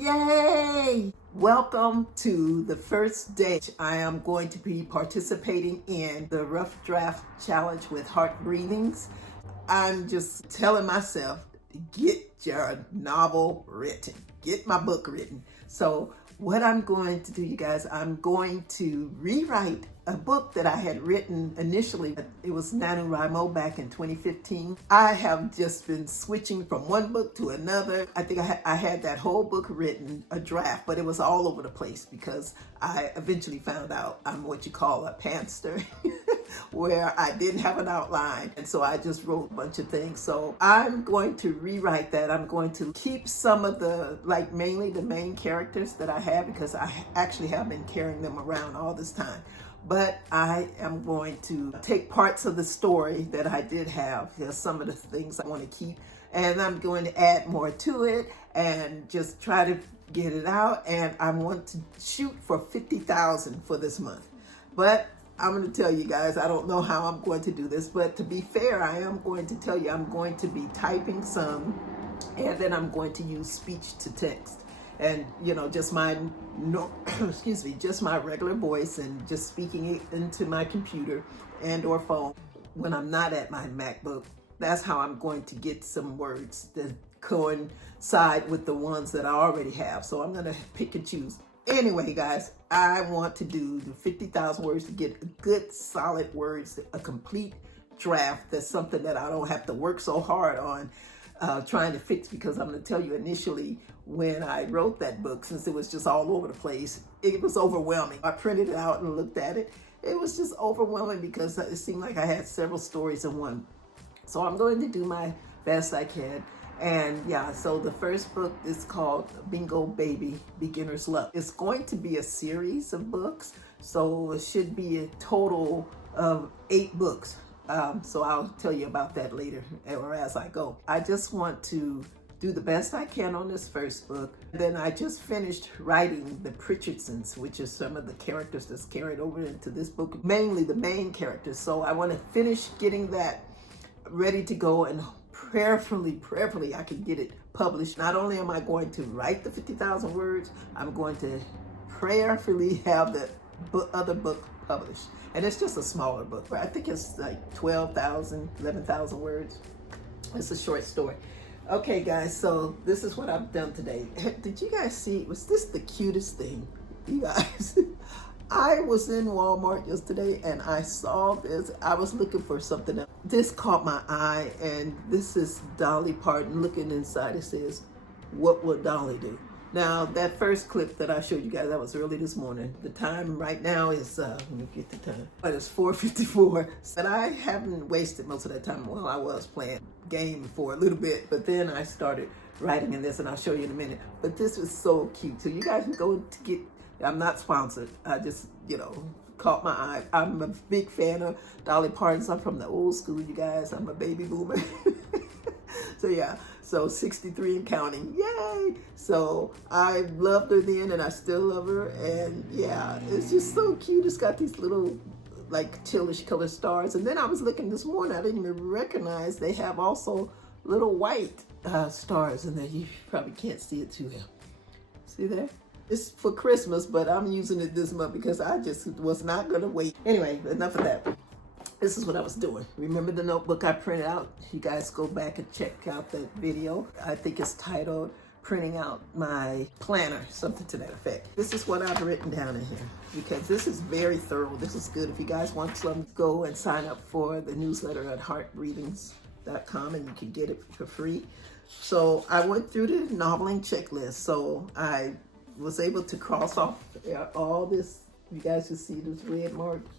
Yay! Welcome to the first day. I am going to be participating in the Rough Draft Challenge with Heart Breathings. I'm just telling myself, get your novel written, get my book written. So what I'm going to do, you guys, I'm going to rewrite a book that I had written initially. It was NaNoWriMo back in 2015. I have just been switching from one book to another. I think I had that whole book written, a draft, but it was all over the place because I eventually found out I'm what you call a pantster, where I didn't have an outline. And so I just wrote a bunch of things. So I'm going to rewrite that. I'm going to keep some of the, like mainly the main characters that I have because I actually have been carrying them around all this time. But I am going to take parts of the story that I did have. There's some of the things I want to keep, and I'm going to add more to it and just try to get it out. And I want to shoot for 50,000 for this month. But I'm going to tell you guys, I don't know how I'm going to do this, but to be fair, I am going to tell you I'm going to be typing some, and then I'm going to use speech to text. And, you know, just my, just my regular voice and just speaking it into my computer and or phone when I'm not at my MacBook. That's how I'm going to get some words that coincide with the ones that I already have. So I'm going to pick and choose. Anyway, guys, I want to do the 50,000 words to get good, solid words, a complete draft. That's something that I don't have to work so hard on trying to fix, because I'm going to tell you, initially when I wrote that book, since it was just all over the place, it was overwhelming. I printed it out and looked at it. It was just overwhelming because it seemed like I had several stories in one. So I'm going to do my best I can. And yeah, so the first book is called Bingo Baby Beginner's Luck. It's going to be a series of books, so it should be a total of 8 books. So I'll tell you about that later or as I go. I just want to do the best I can on this first book. Then I just finished writing the Pritchardsons, which is some of the characters that's carried over into this book, mainly the main characters. So I want to finish getting that ready to go, and prayerfully, I can get it published. Not only am I going to write the 50,000 words, I'm going to prayerfully have the other book published. And it's just a smaller book. I think it's like 12,000, 11,000 words. It's a short story. Okay, guys, so this is what I've done today. Did you guys see, was this the cutest thing? You guys, I was in Walmart yesterday and I saw this. I was looking for something else. This caught my eye, and this is Dolly Parton looking inside. It says, "What would Dolly do?" Now, that first clip that I showed you guys, that was early this morning. The time right now is, let me get the time. It's 4:54. But I haven't wasted most of that time. Well, I was playing game for a little bit, but then I started writing in this, and I'll show you in a minute. But this was so cute. So you guys can go to get, I'm not sponsored. I just, you know, caught my eye. I'm a big fan of Dolly Parton. I'm from the old school, you guys. I'm a baby boomer. So yeah, so 63 and counting, yay! So I loved her then, and I still love her, and yeah, it's just so cute. It's got these little like tealish color stars, and then I was looking this morning, I didn't even recognize they have also little white stars in there. You probably can't see it too well. See there? It's for Christmas, but I'm using it this month because I just was not gonna wait. Anyway, enough of that. This is what I was doing. Remember the notebook I printed out? You guys go back and check out that video. I think it's titled Printing Out My Planner, something to that effect. This is what I've written down in here because this is very thorough. This is good. If you guys want to go and sign up for the newsletter at heartbreathings.com, and you can get it for free. So I went through the noveling checklist. So I was able to cross off all this. You guys can see those red marks.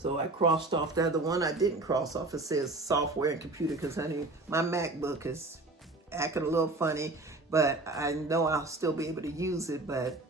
So I crossed off there. The one I didn't cross off, it says software and computer, because honey, my MacBook is acting a little funny, but I know I'll still be able to use it, but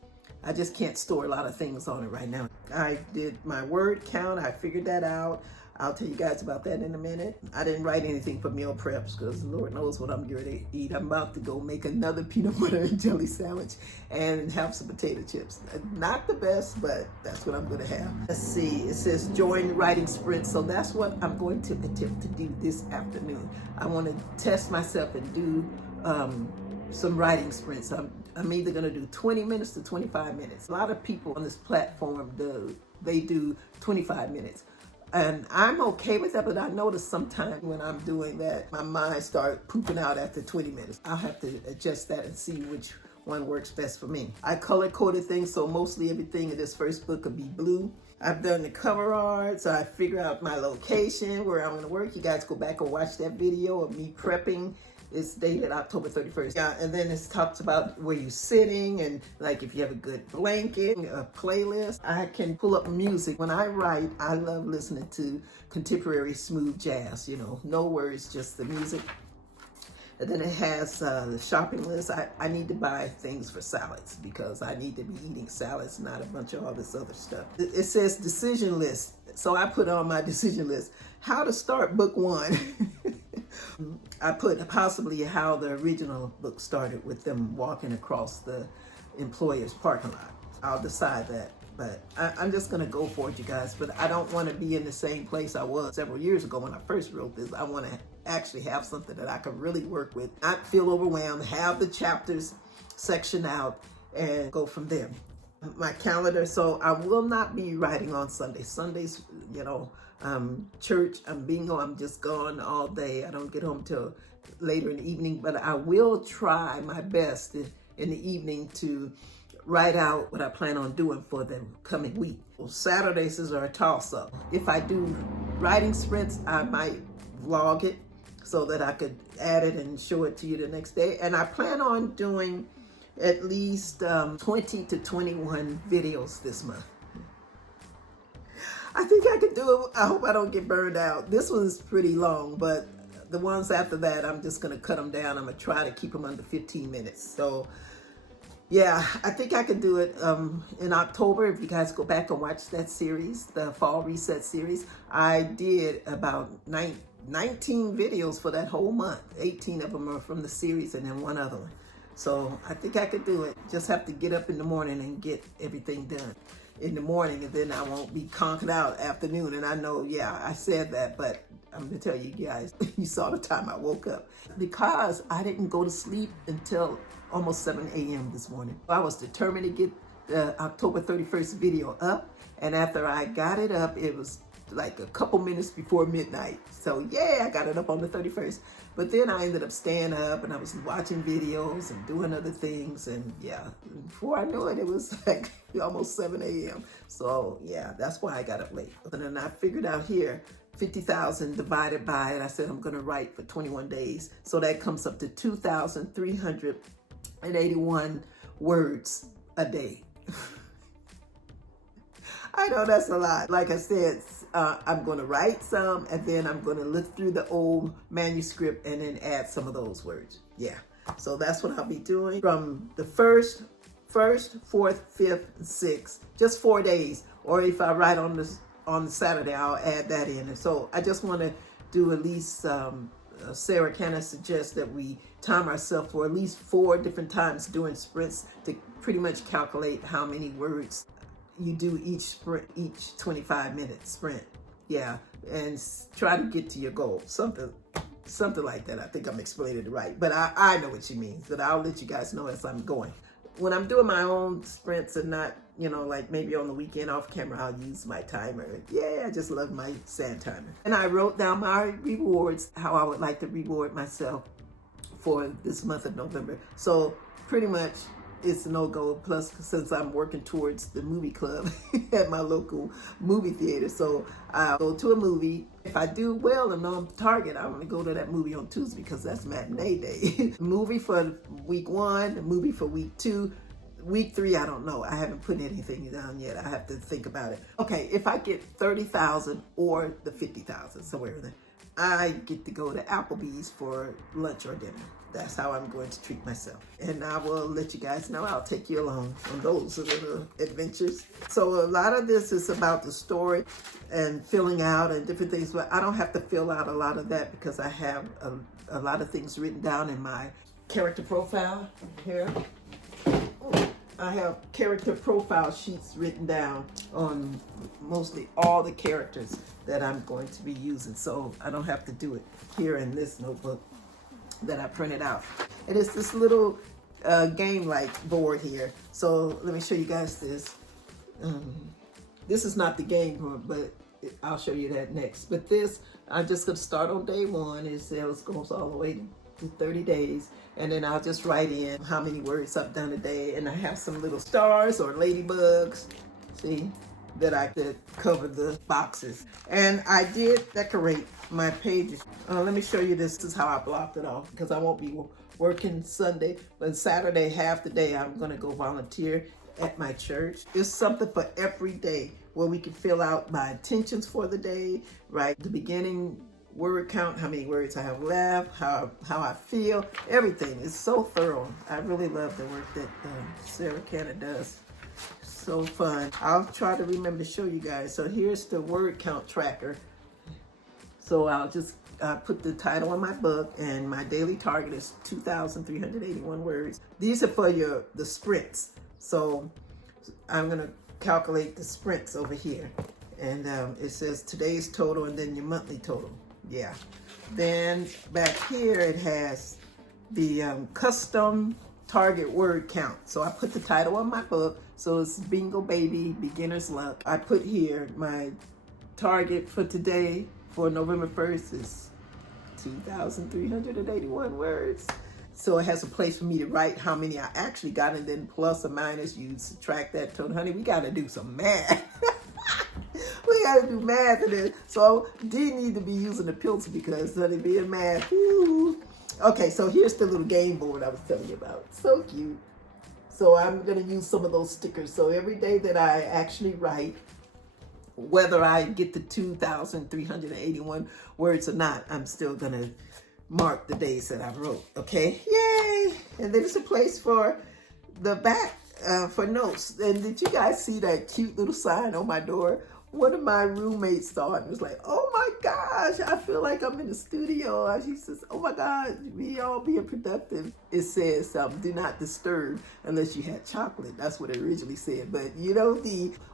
I just can't store a lot of things on it right now. I did my word count. I figured that out. I'll tell you guys about that in a minute. I didn't write anything for meal preps because Lord knows what I'm going to eat. I'm about to go make another peanut butter and jelly sandwich and have some potato chips. Not the best, but that's what I'm going to have. Let's see. It says join writing sprint. So that's what I'm going to attempt to do this afternoon. I want to test myself and do some writing sprints. I'm either going to do 20 minutes to 25 minutes. A lot of people on this platform they do 25 minutes. And I'm okay with that, but I notice sometimes when I'm doing that, my mind starts pooping out after 20 minutes. I'll have to adjust that and see which one works best for me. I color-coded things, so mostly everything in this first book will be blue. I've done the cover art, so I figure out my location, where I'm gonna work. You guys go back and watch that video of me prepping. It's dated October 31st. Yeah, and then it talks about where you're sitting and like if you have a good blanket, a playlist. I can pull up music. When I write, I love listening to contemporary smooth jazz, you know, no words, just the music. And then it has the shopping list. I need to buy things for salads because I need to be eating salads, not a bunch of all this other stuff. It says decision list. So I put on my decision list, how to start book one. I put possibly how the original book started with them walking across the employer's parking lot. I'll decide that. But I'm just going to go for it, you guys. But I don't want to be in the same place I was several years ago when I first wrote this. I want to actually have something that I can really work with, not feel overwhelmed, have the chapters section out, and go from there. My calendar, so I will not be writing on Sundays. Sundays, you know, church, I'm bingo, I'm just gone all day. I don't get home till later in the evening, but I will try my best in the evening to write out what I plan on doing for the coming week. Well, Saturdays are a toss-up. If I do writing sprints, I might vlog it so that I could add it and show it to you the next day. And I plan on doing at least 20 to 21 videos this month. I think I can do it. I hope I don't get burned out. This one's pretty long, but the ones after that, I'm just gonna cut them down. I'm gonna try to keep them under 15 minutes. So yeah, I think I can do it in October. If you guys go back and watch that series, the Fall Reset series, I did about 19 videos for that whole month. 18 of them are from the series and then one other one. So I think I could do it. Just have to get up in the morning and get everything done in the morning, and then I won't be conked out afternoon. And I know, yeah, I said that, but I'm gonna tell you guys, you saw the time I woke up. Because I didn't go to sleep until almost 7 a.m. this morning. I was determined to get the October 31st video up, and after I got it up, it was like a couple minutes before midnight. So yeah, I got it up on the 31st. But then I ended up staying up and I was watching videos and doing other things, and yeah, before I knew it, it was like almost 7 a.m. So yeah, that's why I got up late. And then I figured out here, 50,000 divided by, and I said I'm gonna write for 21 days. So that comes up to 2,381 words a day. I know that's a lot. Like I said, I'm going to write some, and then I'm going to look through the old manuscript and then add some of those words. Yeah. So that's what I'll be doing from the first, 4th, 5th, and 6th, just 4 days. Or if I write on Saturday, I'll add that in. And so I just want to do at least, Sarah kind of suggests that we time ourselves for at least 4 different times doing sprints to pretty much calculate how many words you do each sprint, each 25-minute sprint. Yeah, and try to get to your goal. Something like that. I think I'm explaining it right, but I know what she means, but I'll let you guys know as I'm going. When I'm doing my own sprints and not, you know, like maybe on the weekend off camera, I'll use my timer. Yeah, I just love my sand timer. And I wrote down my rewards, how I would like to reward myself for this month of November. So pretty much it's a no-go. Plus, since I'm working towards the movie club at my local movie theater, so I'll go to a movie. If I do well and on target, I'm gonna go to that movie on Tuesday because that's matinee day. Movie for week 1, movie for week 2. Week 3, I don't know. I haven't put anything down yet. I have to think about it. Okay, if I get 30,000 or the 50,000, somewhere in there, I get to go to Applebee's for lunch or dinner. That's how I'm going to treat myself. And I will let you guys know. I'll take you along on those little adventures. So a lot of this is about the story and filling out and different things, but I don't have to fill out a lot of that because I have a lot of things written down in my character profile here. I have character profile sheets written down on mostly all the characters that I'm going to be using. So I don't have to do it here in this notebook. that I printed out. And it's this little game-like board here. So let me show you guys this. This is not the game board, but I'll show you that next. But this, I'm just gonna start on day one. It goes all the way to 30 days. And then I'll just write in how many words I've done a day. And I have some little stars or ladybugs, see, that cover the boxes. And I did decorate my pages. Let me show you this. This is how I blocked it off, because I won't be working Sunday, but Saturday, half the day, I'm gonna go volunteer at my church. It's something for every day where we can fill out my intentions for the day, right? The beginning word count, how many words I have left, how I feel, everything. Is so thorough. I really love the work that Sarah Cannon does. So fun. I'll try to remember to show you guys. So here's the word count tracker. So I'll just put the title on my book, and my daily target is 2,381 words. These are for the sprints. So I'm gonna calculate the sprints over here. And it says today's total and then your monthly total. Yeah. Then back here it has the custom target word count. So I put the title on my book. So it's Bingo Baby Beginner's Luck. I put here my target for today for November 1st is 2,381 words. So it has a place for me to write how many I actually got, and then plus or minus, you subtract that total. Honey, we gotta do some math. We gotta do math in this. So D need to be using the pencil because honey, being math. Woo. Okay, so here's the little game board I was telling you about. So cute. So I'm gonna use some of those stickers. So every day that I actually write, whether I get the 2,381 words or not, I'm still gonna mark the days that I wrote, okay? Yay! And there's a place for the back for notes. And did you guys see that cute little sign on my door? One of my roommates saw it and was like, oh my gosh, I feel like I'm in the studio. And she says, oh my God, we all being productive. It says, do not disturb unless you had chocolate. That's what it originally said. But you know,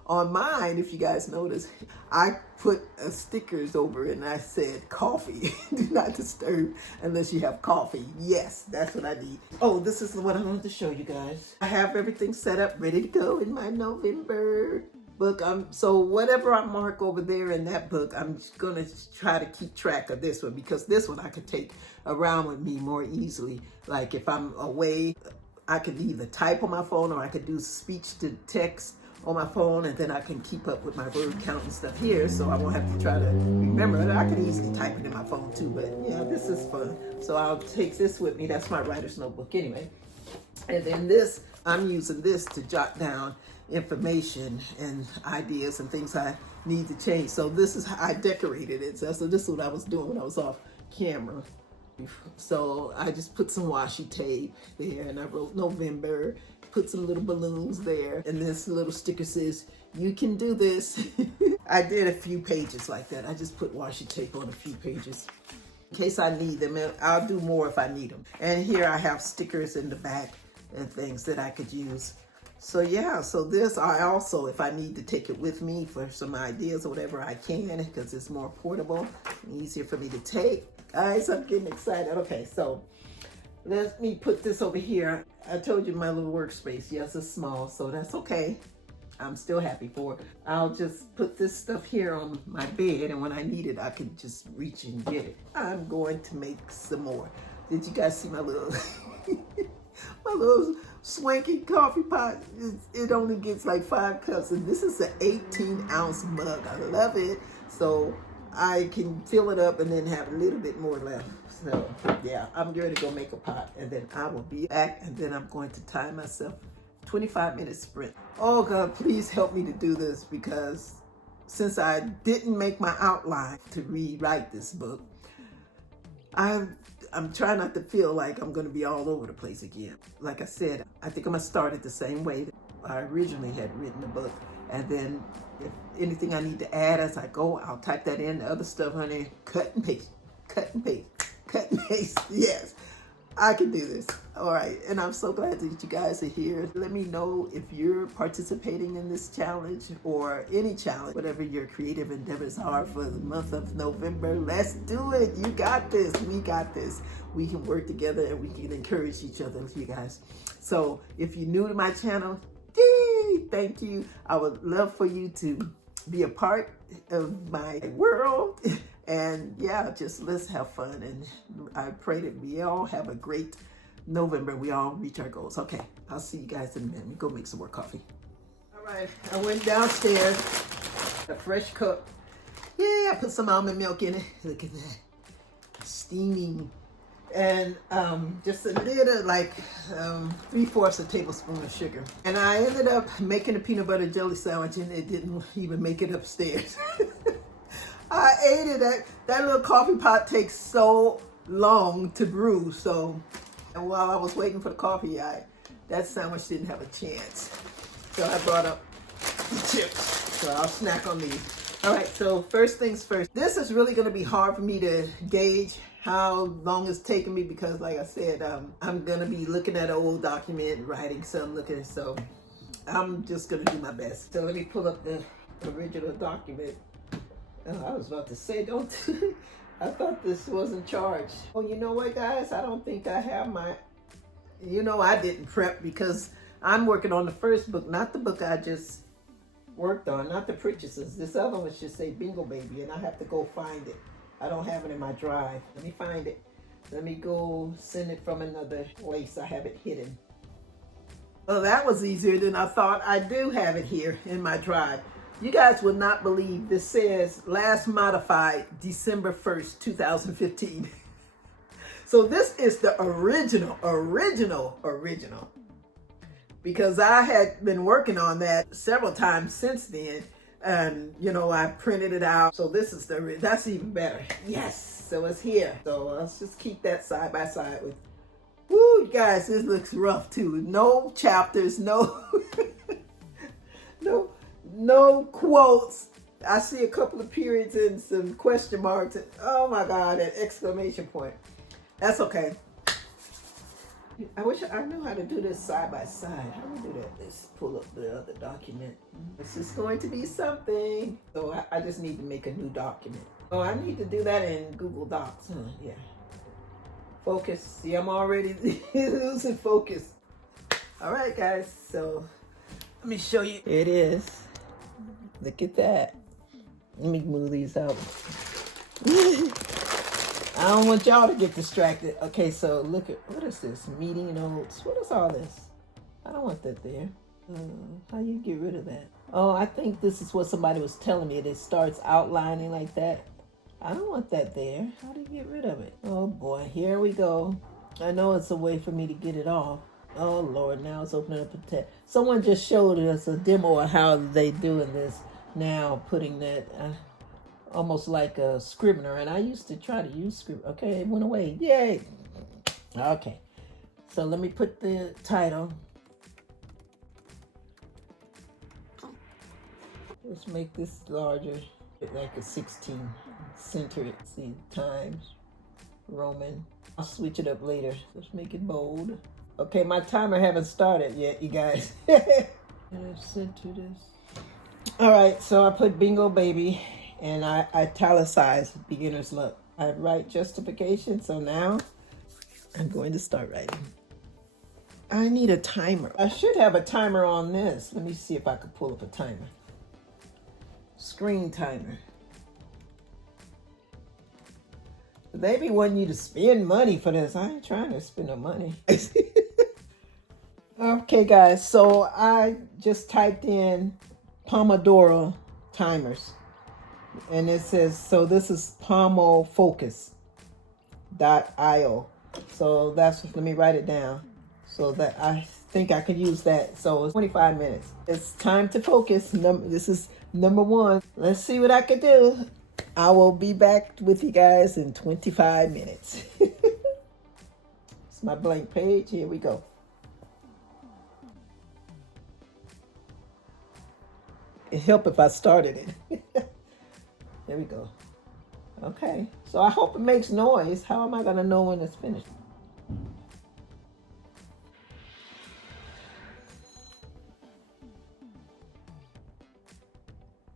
on mine, if you guys notice, I put stickers over it and I said coffee. Do not disturb unless you have coffee. Yes, that's what I need. Oh, this is what I wanted to show you guys. I have everything set up, ready to go in my November book. So whatever I mark over there in that book, I'm just gonna try to keep track of this one, because this one I could take around with me more easily. Like if I'm away, I could either type on my phone or I could do speech to text on my phone, and then I can keep up with my word count and stuff here, so I won't have to try to remember it. I can easily type it in my phone too, but yeah, this is fun. So I'll take this with me. That's my writer's notebook anyway. And then this, I'm using this to jot down information and ideas and things I need to change. So this is how I decorated it. So this is what I was doing when I was off camera. So I just put some washi tape there, and I wrote November, put some little balloons there, and this little sticker says, you can do this. I did a few pages like that. I just put washi tape on a few pages in case I need them. I'll do more if I need them. And here I have stickers in the back and things that I could use. So yeah, so this I also, if I need to take it with me for some ideas or whatever, I can, because it's more portable and easier for me to take. Guys, I'm getting excited. Okay, so let me put this over here. I told you my little workspace. Yes, it's small, so that's okay. I'm still happy for it. I'll just put this stuff here on my bed, and when I need it, I can just reach and get it. I'm going to make some more. Did you guys see my little, my little swanky coffee pot? It only gets like 5 cups, and this is an 18-ounce mug. I love it. So I can fill it up and then have a little bit more left. So yeah, I'm ready to go make a pot, and then I will be back, and then I'm going to time myself 25-minute sprint. Oh God, please help me to do this, because since I didn't make my outline to rewrite this book, I'm trying not to feel like I'm gonna be all over the place again. Like I said, I think I'm gonna start it the same way that I originally had written the book. And then if anything I need to add as I go, I'll type that in. The other stuff, honey, cut and paste, cut and paste, cut and paste. Yes, I can do this. All right, and I'm so glad that you guys are here. Let me know if you're participating in this challenge or any challenge, whatever your creative endeavors are for the month of November. Let's do it. You got this. We got this. We can work together and we can encourage each other, you guys. So if you're new to my channel, yay, thank you. I would love for you to be a part of my world. And yeah, just let's have fun. And I pray that we all have a great November. We all reach our goals. Okay, I'll see you guys in a minute. Let me go make some more coffee. All right, I went downstairs, a fresh cup. Yeah, I put some almond milk in it. Look at that, steaming. And just a little, like 3/4 a tablespoon of sugar. And I ended up making a peanut butter jelly sandwich and it didn't even make it upstairs. I ate it. That little coffee pot takes so long to brew. So, and while I was waiting for the coffee, that sandwich didn't have a chance. So I brought up the chips. So I'll snack on these. All right, so first things first. This is really gonna be hard for me to gauge how long it's taking me because like I said, I'm gonna be looking at an old document, writing some, so I'm just gonna do my best. So let me pull up the original document. Oh, I was about to say, don't, I thought this wasn't charged. Oh, you know what, guys? I don't think I have my, I didn't prep because I'm working on the first book, not the book I just worked on, not the purchases. This other one should say Bingo Baby, and I have to go find it. I don't have it in my drive. Let me find it. Let me go send it from another place. I have it hidden. Well, that was easier than I thought. I do have it here in my drive. You guys would not believe this says last modified December 1st, 2015. So this is the original. Because I had been working on that several times since then. And, I printed it out. So this is that's even better. Yes, so it's here. So let's just keep that side by side with, woo, guys, this looks rough too. No chapters, no, no quotes. I see a couple of periods and some question marks. And, oh my God, an exclamation point. That's okay. I wish I knew how to do this side by side. How do we do that? Let's pull up the other document. This is going to be something. So I just need to make a new document. Oh, I need to do that in Google Docs. Yeah. Focus. See, I'm already losing focus. All right, guys. So let me show you. Here it is. Look at that. Let me move these out. I don't want y'all to get distracted. Okay, so look at, what is this? Meeting notes. What is all this? I don't want that there. How you get rid of that? Oh, I think this is what somebody was telling me. It starts outlining like that. I don't want that there. How do you get rid of it? Oh boy, here we go. I know it's a way for me to get it off. Oh Lord, now it's opening up a tab. Someone just showed us a demo of how they doing this. Now putting that almost like a Scrivener, and I used to try to use Scrivener. Okay, it went away. Yay! Okay, so let me put the title. Let's make this larger, like a 16. Center it. See, Times Roman. I'll switch it up later. Let's make it bold. Okay, my timer haven't started yet, you guys. And I center this. All right, so I put Bingo Baby. And I italicized beginner's luck. I write justification, so now I'm going to start writing. I need a timer. I should have a timer on this. Let me see if I could pull up a timer. Screen timer. They be wanting you to spend money for this. I ain't trying to spend no money. Okay, guys, so I just typed in Pomodoro timers. And it says, so this is Pomodofocus.io. So that's, let me write it down so that I think I could use that. So it's 25 minutes. It's time to focus. This is number 1. Let's see what I could do. I will be back with you guys in 25 minutes. It's my blank page. Here we go. It'd help if I started it. There we go. Okay. So I hope it makes noise. How am I going to know when it's finished?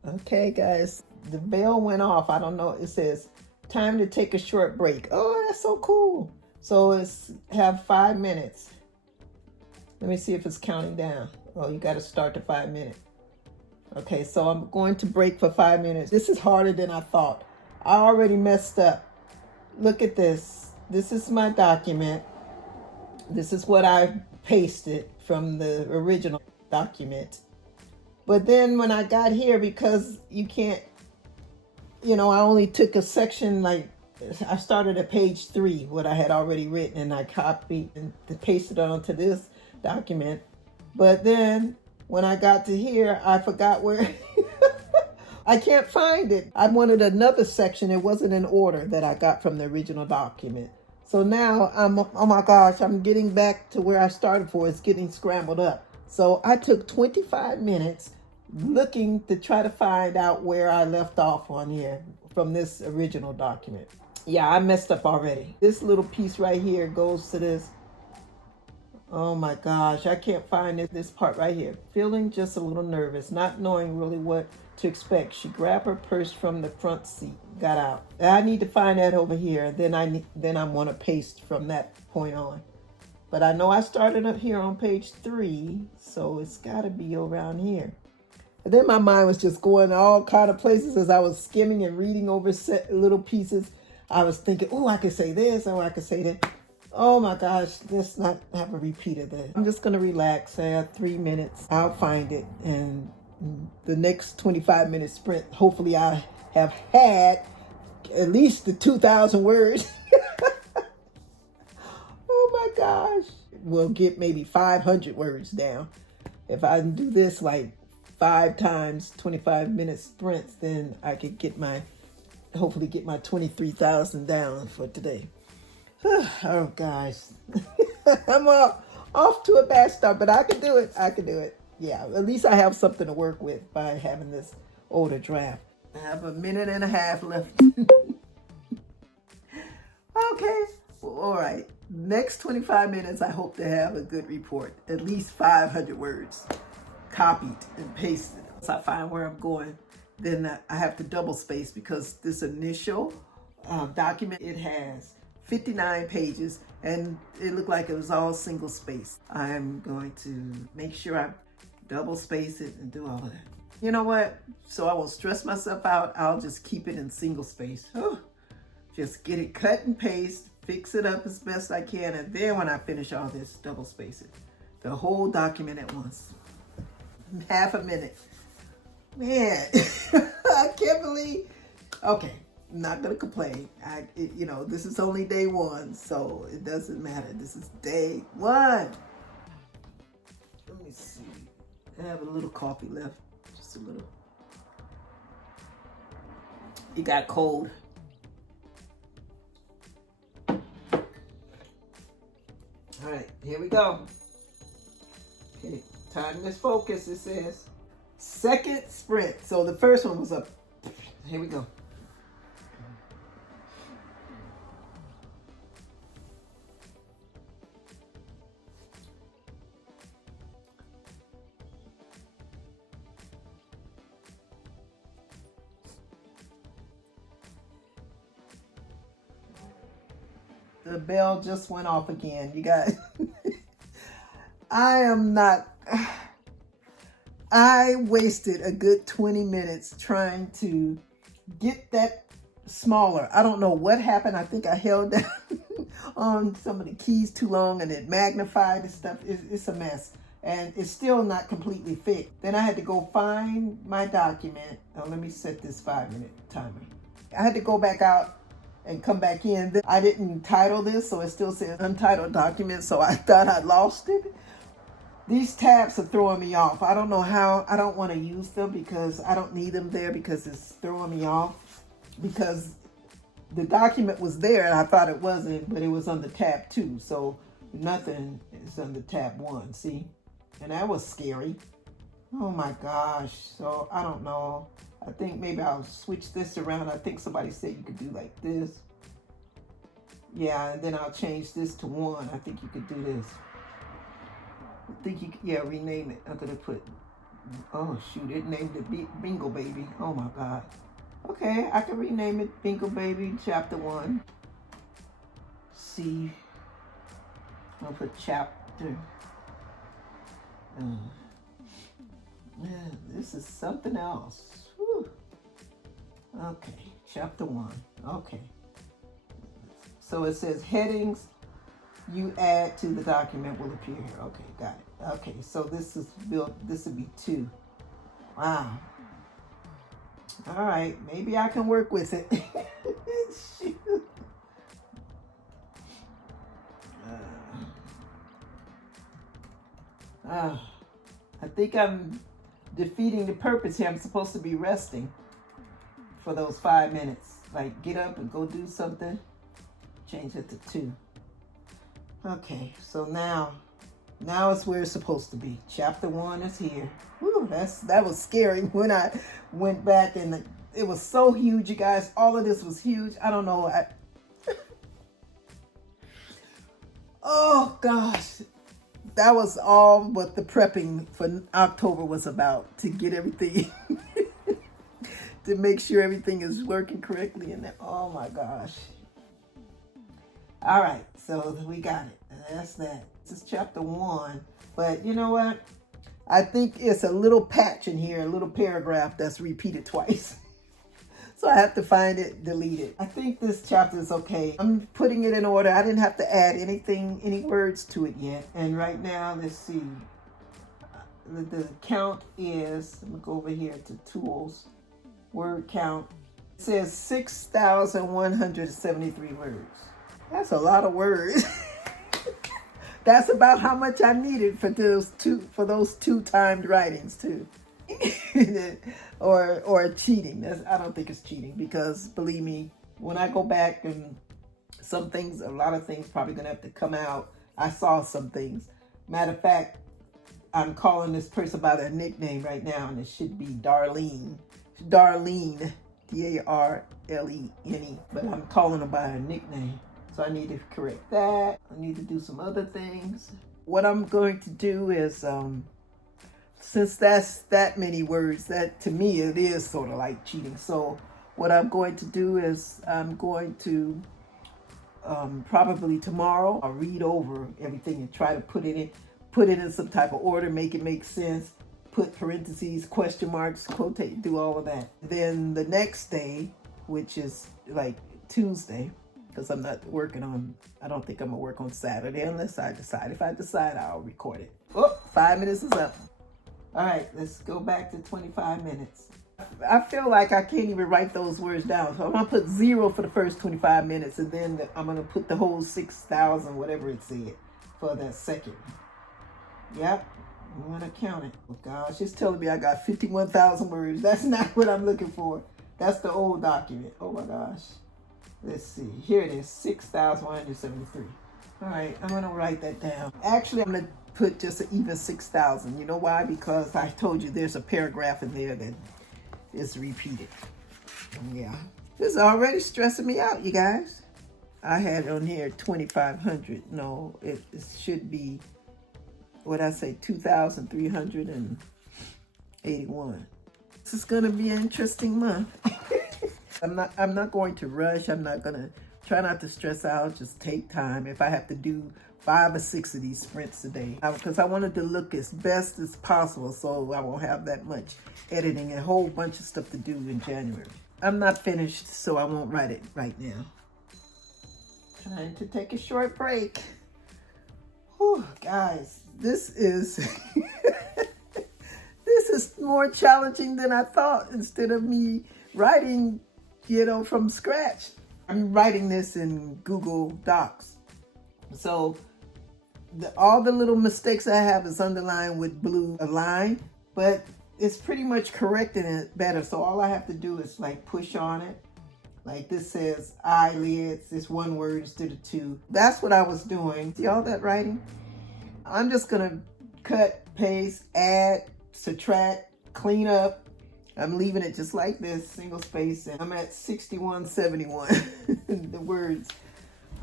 Okay, guys, the bell went off. I don't know. It says time to take a short break. Oh, that's so cool. So it's have 5 minutes. Let me see if it's counting down. Oh, you got to start to 5 minutes. Okay, so I'm going to break for 5 minutes. This is harder than I thought. I already messed up. Look at this. This is my document. This is what I pasted from the original document. But then when I got here, because you can't, I only took a section, like I started at page 3, what I had already written, and I copied and pasted it onto this document. But then when I got to here, I forgot where. I can't find it. I wanted another section. It wasn't in order that I got from the original document. So now oh my gosh, I'm getting back to where I started for. It's getting scrambled up. So I took 25 minutes looking to try to find out where I left off on here from this original document. Yeah, I messed up already. This little piece right here goes to this. Oh my gosh, I can't find this part right here. Feeling just a little nervous, not knowing really what to expect. She grabbed her purse from the front seat, got out. I need to find that over here. Then I want to paste from that point on. But I know I started up here on page 3, so it's got to be around here. And then my mind was just going all kind of places as I was skimming and reading over little pieces. I was thinking, oh, I could say this, oh, I could say that. Oh my gosh, let's not have a repeat of that. I'm just going to relax. I have 3 minutes. I'll find it. And the next 25-minute sprint, hopefully I have had at least the 2,000 words. Oh my gosh. We'll get maybe 500 words down. If I do this like 5 times 25-minute sprints, then I could hopefully get my 23,000 down for today. Oh gosh. I'm off to a bad start, but I can do it. I can do it. Yeah, at least I have something to work with by having this older draft. I have a minute and a half left. Okay, well, all right. Next 25 minutes, I hope to have a good report. At least 500 words copied and pasted. Once I find where I'm going, then I have to double space because this initial document, it has 59 pages and it looked like it was all single space. I'm going to make sure I double space it and do all of that. You know what? So I won't stress myself out. I'll just keep it in single space. Just get it cut and paste, fix it up as best I can, and then when I finish all this, double space it. The whole document at once. Half a minute. Man, I can't believe. Okay, I'm not gonna complain. This is only day 1, so it doesn't matter. This is day 1. Let me see. I have a little coffee left, just a little. It got cold. All right, here we go. Okay, time is focus, it says. Second sprint. So the first one was up. Here we go. The bell just went off again, you guys. I wasted a good 20 minutes trying to get that smaller. I don't know what happened. I think I held down on some of the keys too long and it magnified and stuff. It's a mess. And it's still not completely fixed. Then I had to go find my document. Oh, let me set this 5-minute timer. I had to go back out and come back in. I didn't title this, so it still says untitled document, so I thought I lost it. These tabs are throwing me off. I don't know how. I don't want to use them because I don't need them there because it's throwing me off. Because the document was there and I thought it wasn't, but it was under tab 2. So nothing is under tab 1, see? And that was scary. Oh my gosh. So I don't know. I think maybe I'll switch this around. I think somebody said you could do like this. Yeah, and then I'll change this to 1. I think you could do this. I think you could, rename it. I'm going to put Oh shoot, it named it Bingo Baby. Oh my God. Okay, I can rename it Bingo Baby Chapter 1. See, I'll put chapter. This is something else. Whew. Okay, Chapter 1. Okay. So it says headings you add to the document will appear here. Okay, got it. Okay, so this is built, this would be 2. Wow. All right, maybe I can work with it. Shoot. I think I'm defeating the purpose here. I'm supposed to be resting for those 5 minutes. Like get up and go do something. Change it to 2. Okay, so now it's where it's supposed to be. Chapter 1 is here. Whew, that was scary when I went back, and it was so huge, you guys. All of this was huge. I don't know. Oh gosh, that was all what the prepping for October was about, to get everything, to make sure everything is working correctly. And oh my gosh. All right, so we got it. That's that. This is chapter 1, but you know what? I think it's a little patch in here, a little paragraph that's repeated twice. So I have to find it, delete it. I think this chapter is okay. I'm putting it in order. I didn't have to add any words to it yet. And right now, let's see. The count is, I'm gonna go over here to tools, word count. It says 6,173 words. That's a lot of words. That's about how much I needed for those two timed writings too. or cheating. I don't think it's cheating, because believe me, when I go back, and a lot of things probably gonna have to come out. I saw some things. Matter of fact, I'm calling this person by their nickname right now, and it should be Darlene. Darlene, D-A-R-L-E-N-E. But I'm calling her by her nickname. So I need to correct that. I need to do some other things. What I'm going to do is, since that's that many words, that to me, it is sort of like cheating. So what I'm going to do is I'm going to, probably tomorrow, I'll read over everything and try to put it in some type of order, make it make sense, put parentheses, question marks, quotate, do all of that. Then the next day, which is like Tuesday, because I'm not working on, I don't think I'm gonna work on Saturday unless I decide. If I decide, I'll record it. Oh, 5 minutes is up. All right, let's go back to 25 minutes. I feel like I can't even write those words down. So I'm gonna put 0 for the first 25 minutes, and then I'm gonna put the whole 6,000, whatever it said, for that second. Yep, I'm gonna count it. Oh gosh, it's telling me I got 51,000 words. That's not what I'm looking for. That's the old document. Oh my gosh. Let's see, here it is, 6,173. All right, I'm gonna write that down. Actually, I'm gonna put just an even 6,000. You know why? Because I told you there's a paragraph in there that is repeated. Yeah, this is already stressing me out, you guys. I had on here 2,500. No, it should be, what I say, 2,381. This is gonna be an interesting month. I'm not going to rush. I'm not gonna try not to stress out. Just take time. If I have to do 5 or 6 of these sprints a day, because I wanted to look as best as possible, so I won't have that much editing and a whole bunch of stuff to do in January. I'm not finished, so I won't write it right now. Trying to take a short break. Whew, guys, this is this is more challenging than I thought. Instead of me writing, from scratch, I'm writing this in Google Docs. So all the little mistakes I have is underlined with blue line, but it's pretty much correcting it better. So all I have to do is like push on it. Like this says eyelids, it's 1 word instead of 2. That's what I was doing. See all that writing? I'm just gonna cut, paste, add, subtract, clean up. I'm leaving it just like this, single space, and I'm at 6171, the words.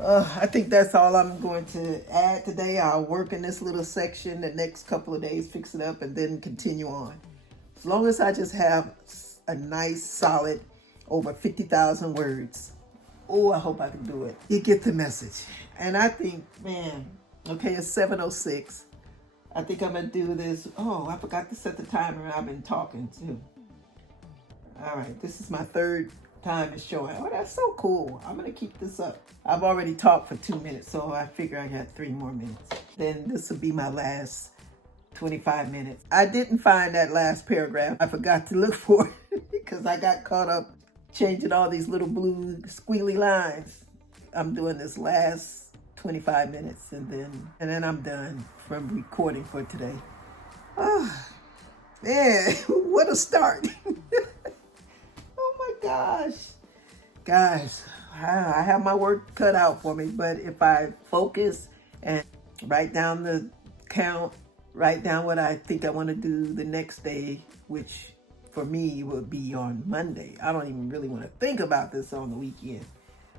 I think that's all I'm going to add today. I'll work in this little section the next couple of days, fix it up, and then continue on. As long as I just have a nice, solid, over 50,000 words. Oh, I hope I can do it. You get the message. And I think, man, okay, it's 7:06. I think I'm going to do this. Oh, I forgot to set the timer. I've been talking too. All right, this is my third time it's showing. Oh, that's so cool. I'm going to keep this up. I've already talked for 2 minutes, so I figure I got 3 more minutes. Then this will be my last 25 minutes. I didn't find that last paragraph. I forgot to look for it because I got caught up changing all these little blue squiggly lines. I'm doing this last 25 minutes and then I'm done from recording for today. Oh, man, what a start. Oh my gosh. Guys, I have my work cut out for me, but if I focus and write down the count, write down what I think I want to do the next day, which for me would be on Monday. I don't even really want to think about this on the weekend.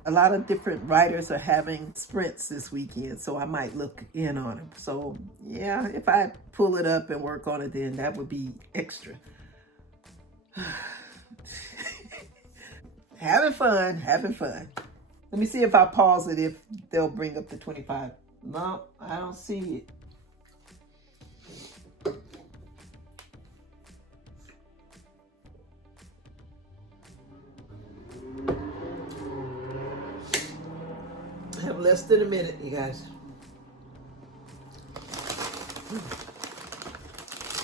A lot of different writers are having sprints this weekend, so I might look in on them. So yeah, if I pull it up and work on it, then that would be extra. Having fun. Let me see if I pause it, if they'll bring up the 25. No, I don't see it. I have less than a minute, you guys.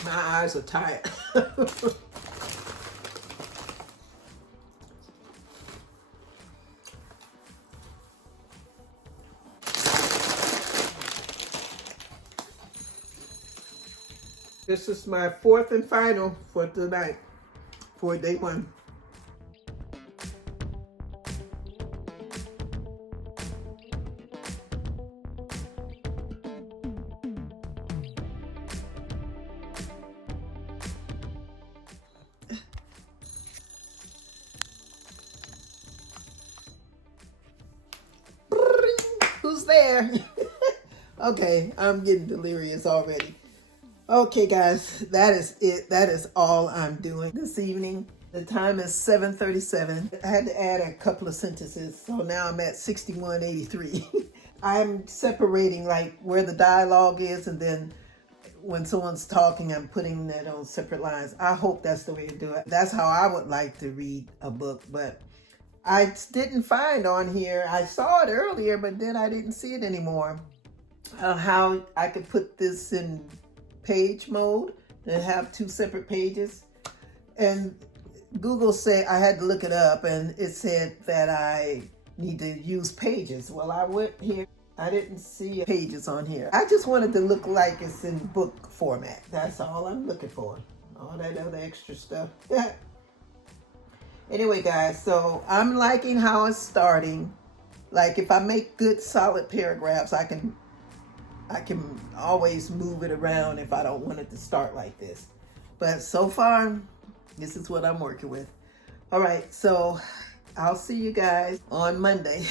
My eyes are tired. This is my fourth and final for tonight, for day 1. Who's there? Okay, I'm getting delirious already. Okay, guys, that is it. That is all I'm doing this evening. The time is 7:37. I had to add a couple of sentences, so now I'm at 61:83. I'm separating like where the dialogue is, and then when someone's talking, I'm putting that on separate lines. I hope that's the way to do it. That's how I would like to read a book, but I didn't find on here. I saw it earlier, but then I didn't see it anymore. How I could put this in page mode and have 2 separate pages. And Google said, I had to look it up, and it said that I need to use pages. Well, I went here. I didn't see pages on here. I just wanted to look like it's in book format. That's all I'm looking for. All that other extra stuff. Anyway, guys, so I'm liking how it's starting. Like if I make good solid paragraphs, I can always move it around if I don't want it to start like this. But so far, this is what I'm working with. All right, so I'll see you guys on Monday.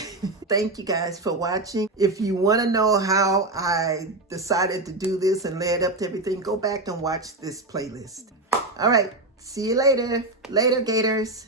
Thank you guys for watching. If you want to know how I decided to do this and led up to everything, go back and watch this playlist. All right, see you later. Later, Gators.